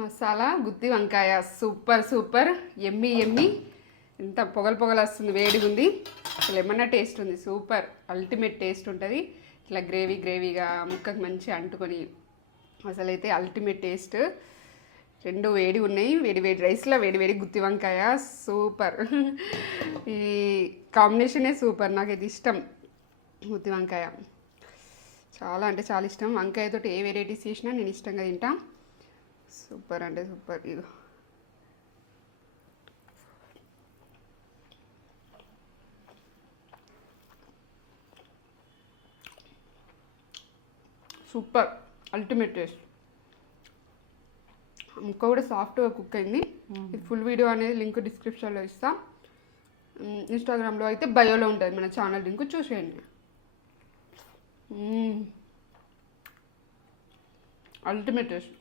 మసాలా గుత్తి వంకాయ super super ఎమ్మి ఎమ్మి. ఎంత పొగలు పొగలు వస్తుంది, వేడిగా ఉంది. అసలు ఏమన్నా టేస్ట్ ఉంది, సూపర్ అల్టిమేట్ టేస్ట్ ఉంటుంది. ఇట్లా గ్రేవీగా ముక్కకు మంచిగా అంటుకొని అసలైతే అల్టిమేట్ టేస్ట్. రెండు వేడి ఉన్నాయి, వేడి వేడి రైస్లో వేడి వేడి గుత్తి వంకాయ సూపర్. ఈ కాంబినేషనే సూపర్, నాకు ఇది ఇష్టం. గుత్తి వంకాయ చాలా అంటే చాలా ఇష్టం. వంకాయతో ఏ వెరైటీస్ చేసినా నేను ఇష్టంగా తింటా. సూపర్ అంటే సూపర్. ఇది సూపర్ అల్టిమేట్ టేస్ట్. ముక్క కూడా సాఫ్ట్గా కుక్ అయింది. ఇది ఫుల్ వీడియో అనేది లింక్ డిస్క్రిప్షన్లో ఇస్తా. ఇన్స్టాగ్రామ్లో అయితే బయోలో ఉంటుంది మన ఛానల్ లింక్, చూసేయండి. Ultimate taste.